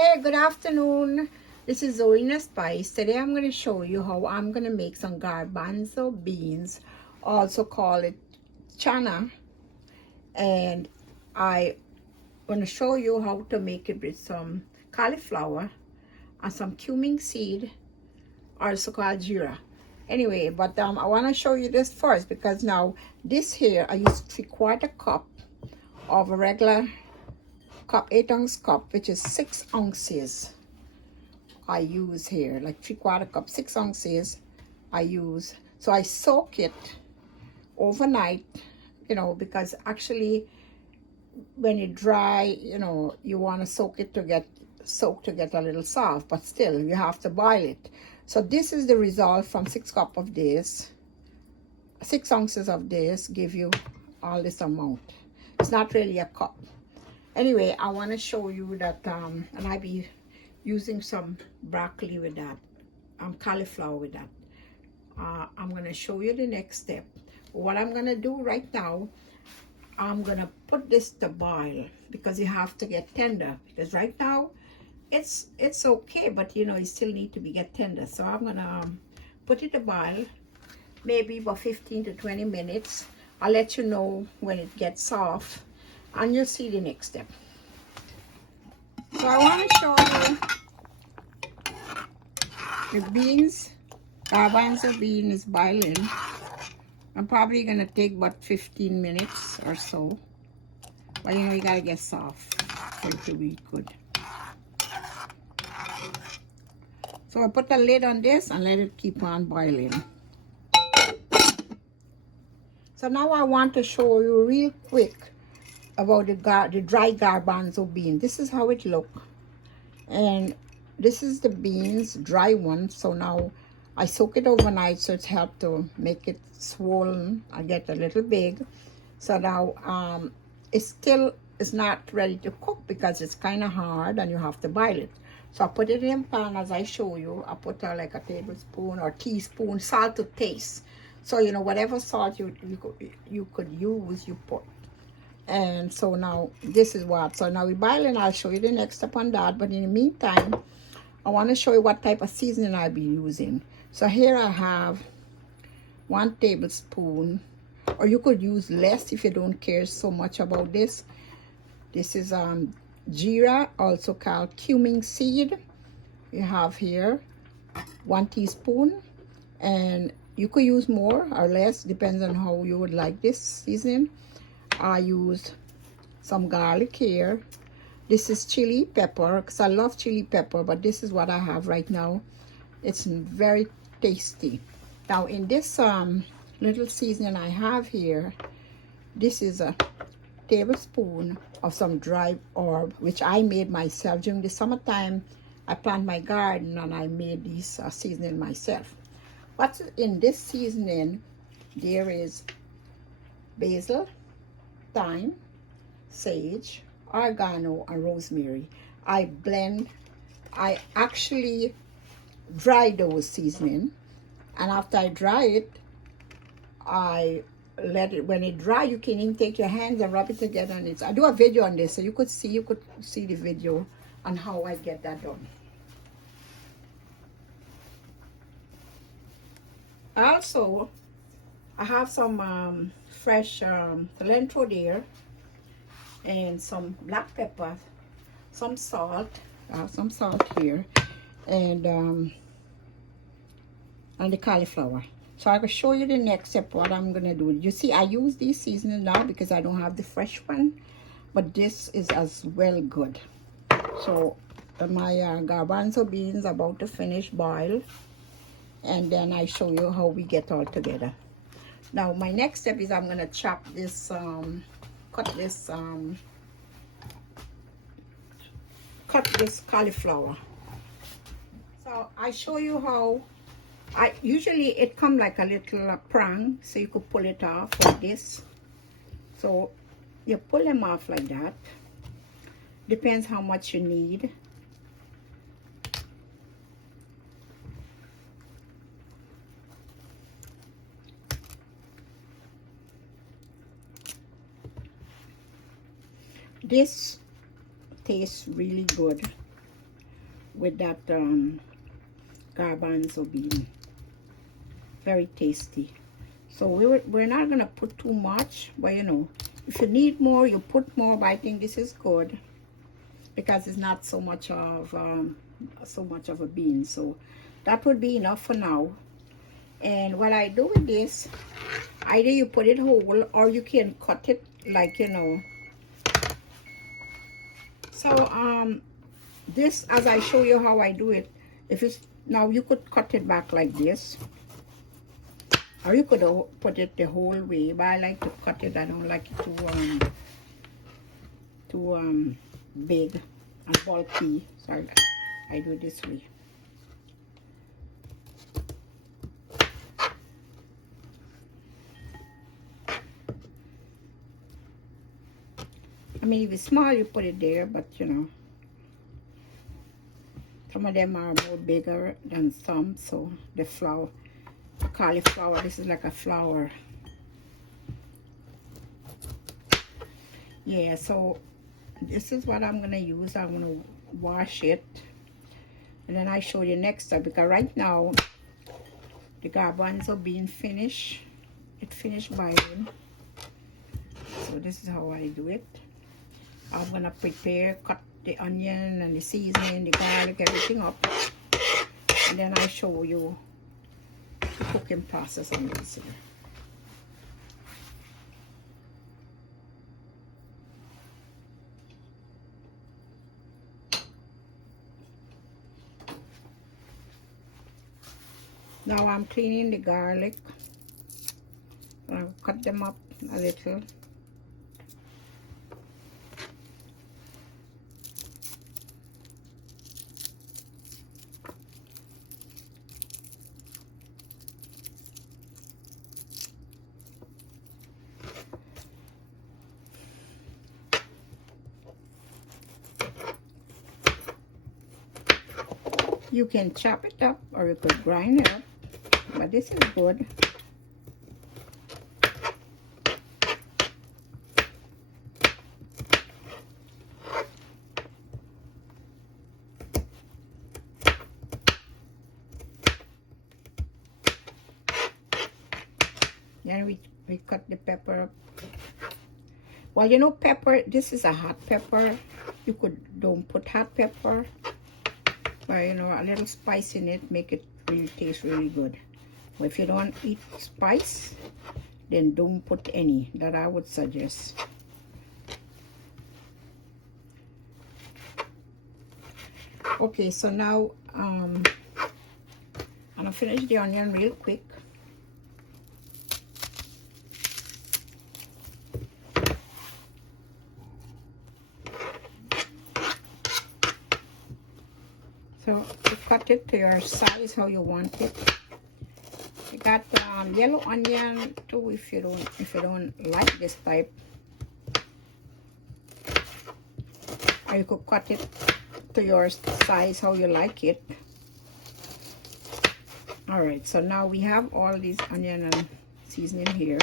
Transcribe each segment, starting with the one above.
Hey, good afternoon. This is Zorina Spice. Today I'm going to show you how I'm going to make some garbanzo beans, also call it Channa. And I want to show you how to make it with some cauliflower and some cumin seed, also called jeera. Anyway, but I want to show you this first because now this here, I use 3/4 cup of a regular cup, 8-ounce cup, which is 6 ounces. I use here, like 3/4 cup, 6 ounces I use. So I soak it overnight, because actually when it dry, you want to soak it to get a little soft, but still you have to boil it. So this is the result from 6 cup of this. 6 ounces of this give you all this amount. It's not really a cup. Anyway, I want to show you that, and I be using some broccoli with that, cauliflower with that. I'm going to show you the next step. What I'm going to do right now, I'm going to put this to boil because you have to get tender. Because right now, it's okay, but you still need to get tender. So I'm going to put it to boil, maybe about 15 to 20 minutes. I'll let you know when it gets soft, and you'll see the next step. So I want to show you the beans. Garbanzo bean is boiling. I'm probably going to take about 15 minutes or so. But you got to get soft for it to be good. So I put the lid on this and let it keep on boiling. So now I want to show you real quick about the dry garbanzo bean. This is how it look. And this is the beans, dry one. So now I soak it overnight, so it's helped to make it swollen. I get a little big. So now it's not ready to cook because it's kind of hard and you have to boil it. So I put it in a pan as I show you. I put like a tablespoon or teaspoon salt to taste. So whatever salt you could use, you put. And so now this is what. So now we boil and I'll show you the next step on that. But in the meantime, I want to show you what type of seasoning I'll be using. So here I have 1 tablespoon, or you could use less if you don't care so much about this. This is jeera, also called cumin seed. You have here 1 teaspoon, and you could use more or less, depends on how you would like this seasoning. I used some garlic here. This is chili pepper, because I love chili pepper, but this is what I have right now. It's very tasty. Now in this little seasoning I have here, this is a tablespoon of some dried herb, which I made myself during the summertime. I plant my garden and I made this seasoning myself. What's in this seasoning? There is basil, thyme, sage, oregano, and rosemary. I actually dry those seasoning, and after I dry it, I let it, when it dry, you can even take your hands and rub it together, and I do a video on this, so you could see the video on how I get that done. Also, I have some fresh cilantro there, and some black pepper, some salt. I have some salt here, and the cauliflower. So I will show you the next step what I'm gonna do. You see, I use these seasoning now because I don't have the fresh one, but this is as well good. So my garbanzo beans about to finish boil, and then I show you how we get all together. Now my next step is I'm gonna chop this, cut this cauliflower. So I show you how. Usually it come like a little prong, so you could pull it off like this. So you pull them off like that. Depends how much you need. This tastes really good. with that garbanzo bean. Very tasty. So we're not gonna put too much, but you know, if you need more, you put more. But I think this is good because it's not so much of a bean. So that would be enough for now. And what I do with this, either you put it whole or you can cut it like, you know. So this, as I show you how I do it, if it's now, you could cut it back like this, or you could put it the whole way, but I like to cut it. I don't like it too big and bulky, so I do it this way. I mean, if it's small, you put it there, but you know, some of them are more bigger than some. So the cauliflower, this is like a flower. Yeah, so this is what I'm gonna use. I'm gonna wash it, and then I show you next step, because right now the garbanzo bean finished boiling. So this is how I do it. I'm gonna cut the onion and the seasoning, the garlic, everything up, and then I show you the cooking process on this here. Now I'm cleaning the garlic. I'll cut them up a little. You can chop it up or you could grind it up, but this is good. Then we cut the pepper up. Well, you know, pepper, this is a hot pepper. You don't put hot pepper, but you know, a little spice in it make it really taste really good. But if you don't eat spice, then don't put any. That I would suggest. Okay, so now I'm gonna finish the onion real quick. So you cut it to your size how you want it. You got yellow onion too if you don't like this type. Or you could cut it to your size how you like it. Alright, so now we have all these onion and seasoning here.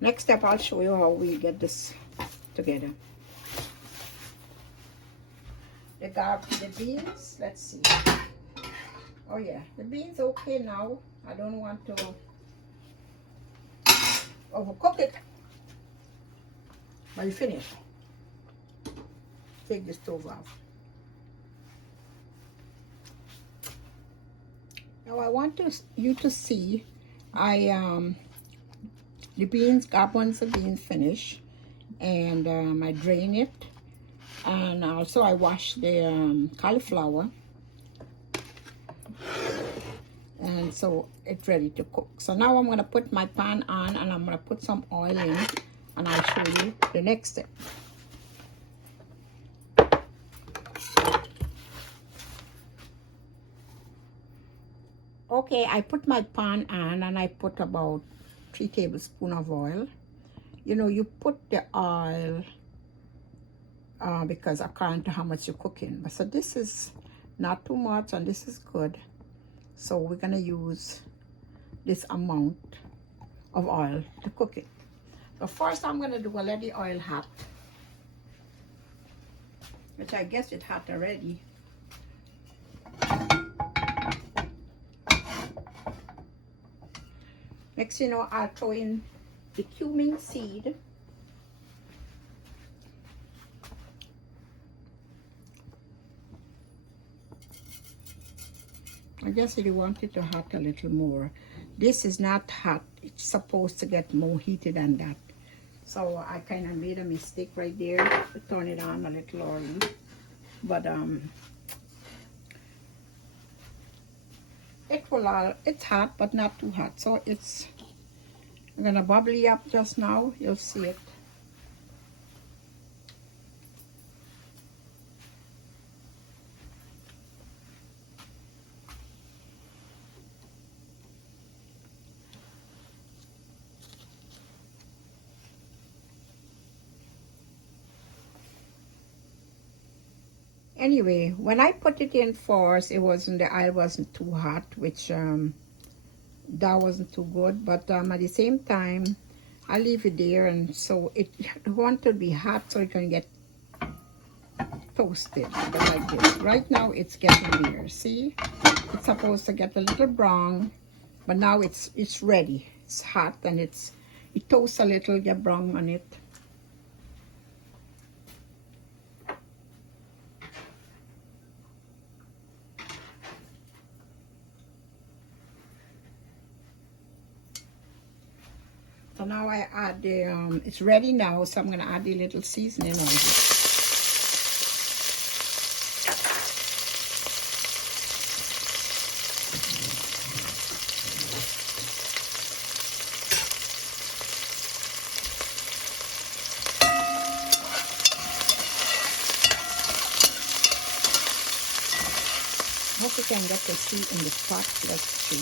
Next step, I'll show you how we get this together. The beans, let's see. Oh yeah, the beans okay now. I don't want to overcook it. But you finish. Take the stove off. Now I want you to see the garbanzo beans finished, and I drain it. And also I wash the cauliflower, and so it's ready to cook. So now I'm going to put my pan on, and I'm going to put some oil in, and I'll show you the next step. Okay, I put my pan on, and I put about 3 tablespoons of oil. You know, you put the oil because according to how much you're cooking. But so this is not too much, and this is good. So we're gonna use this amount of oil to cook it. But first I'm gonna do let the oil hot, which I guess it's hot already. Next, you know, I'll throw in the cumin seed. I guess I want it to hot a little more. This is not hot. It's supposed to get more heated than that. So I kind of made a mistake right there to turn it on a little early. But it's hot, but not too hot. So it's gonna bubbly up just now. You'll see it. Anyway, when I put it in first, it wasn't, the oil wasn't too hot, which that wasn't too good. But at the same time, I leave it there, and so it want to be hot so it can get toasted like this. Right now, it's getting there. See, it's supposed to get a little brown, but now it's ready. It's hot, and it toasts a little, get brown on it. So now I add the, it's ready now, so I'm going to add the little seasoning on it. Hope you can get to see in the pot. Let's see.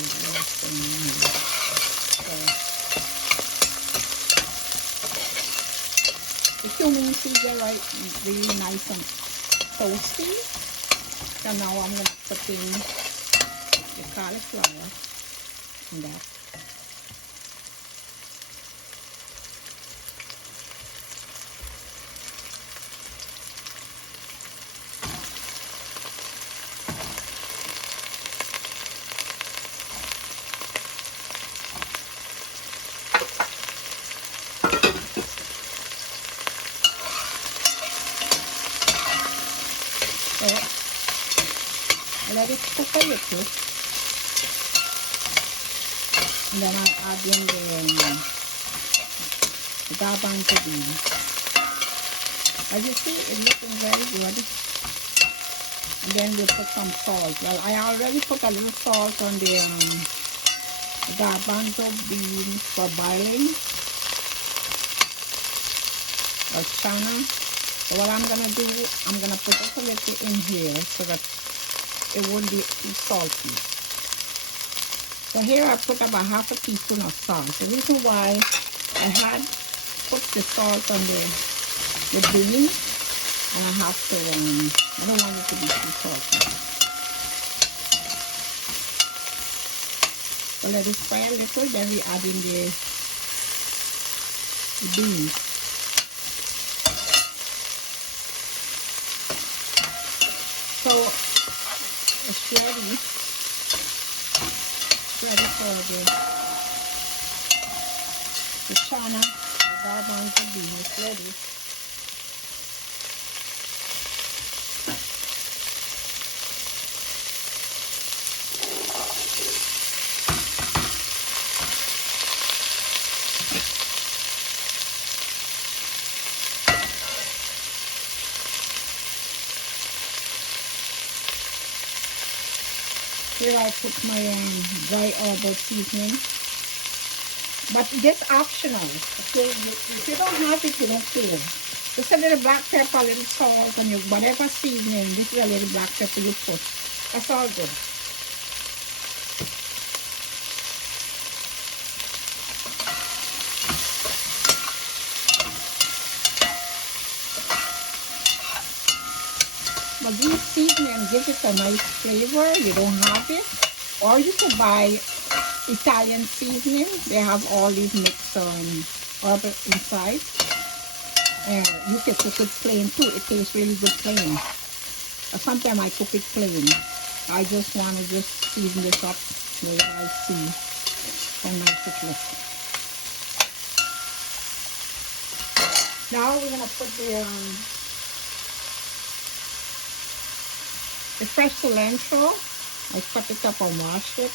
The cumin seeds are really nice and toasty. So now I'm going to put in the cauliflower in that. Let it cook a little, and then I'll add in the garbanzo beans. As you see, it's looking very good. And then we'll put some salt. Well, I already put a little salt on the garbanzo beans for boiling, or Channa. So what I'm gonna do, I'm gonna put just a little in here so that it won't be too salty. So here I put about half a teaspoon of salt. The reason why I had put the salt on the beans, and I have to, I don't want it to be too salty. So let it fry a little, then we add in the beans. So it's ready. It's ready for the Channa, the garbanzo bean is ready. Here I put my dry herbal seasoning, but this optional. If you don't have it, you don't care. Just a little black pepper, a little salt, and whatever seasoning. This is a little black pepper you put. That's all good. But these seasonings give it a nice flavor. You don't have it. Or you could buy Italian seasoning. They have all these mixed herbs inside. And you can cook it plain too. It tastes really good plain. Sometimes I cook it plain. I just want to just season this up the way I see. how nice it looks. Now we're gonna put the fresh cilantro. I cut it up and wash it.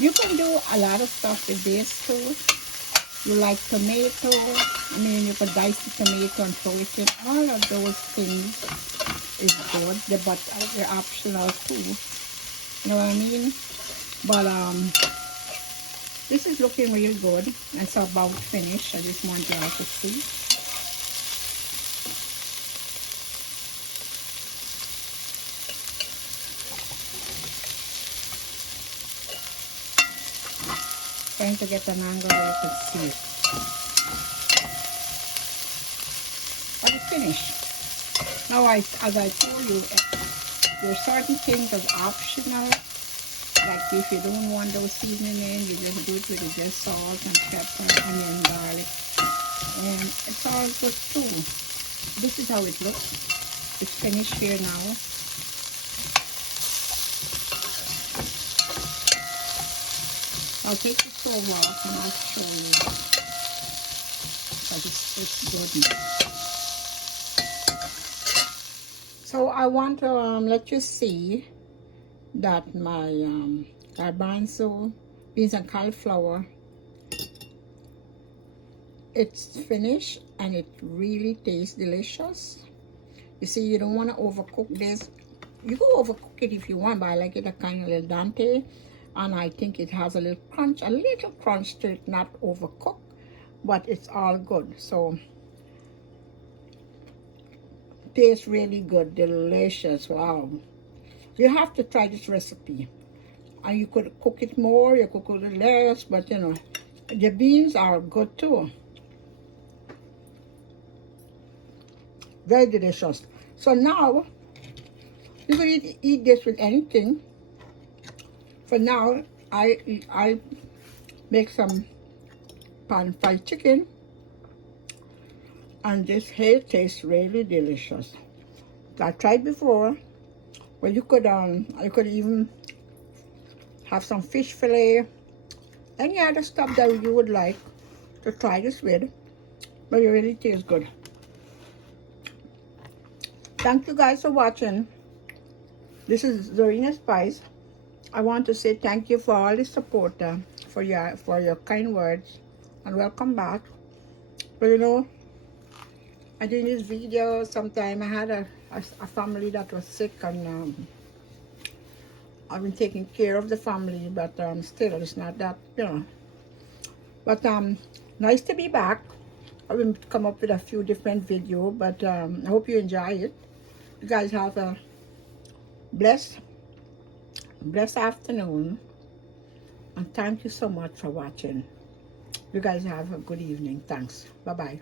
You can do a lot of stuff with this too. You like tomato, I mean you could dice the tomato and throw it in. All of those things is good, but they're optional too. You know what I mean? But this is looking real good. It's about finished. I just want y'all to see. Trying to get an angle where you can see it. But it's finished. Now, as I told you, there are certain things that's optional. Like if you don't want those seasoning in, you just do it with just salt and pepper, onion, garlic. And it's all good too. This is how it looks. It's finished here now. I'll take the stove off and I'll show you. But it's good. So I want to let you see that my garbanzo, beans and cauliflower, it's finished and it really tastes delicious. You see, you don't want to overcook this. You can overcook it if you want, but I like it a kind of little dante. And I think it has a little crunch to it, not overcooked, but it's all good. So, tastes really good, delicious, wow. You have to try this recipe. And you could cook it more, you could cook it less, but you know, the beans are good too. Very delicious. So now, you can eat this with anything. For now, I make some pan fried chicken, and this here tastes really delicious. I tried before, but you could even have some fish fillet, any other stuff that you would like to try this with, but it really tastes good. Thank you guys for watching. This is Zorina Spice. I want to say thank you for all the support, for your kind words, and welcome back. But you know, I did this video sometime. I had a family that was sick, and I've been taking care of the family, but still it's not that, you know. But nice to be back. I've been come up with a few different videos, but I hope you enjoy it. You guys have a blessed afternoon, and thank you so much for watching. You guys have a good evening. Thanks. Bye bye.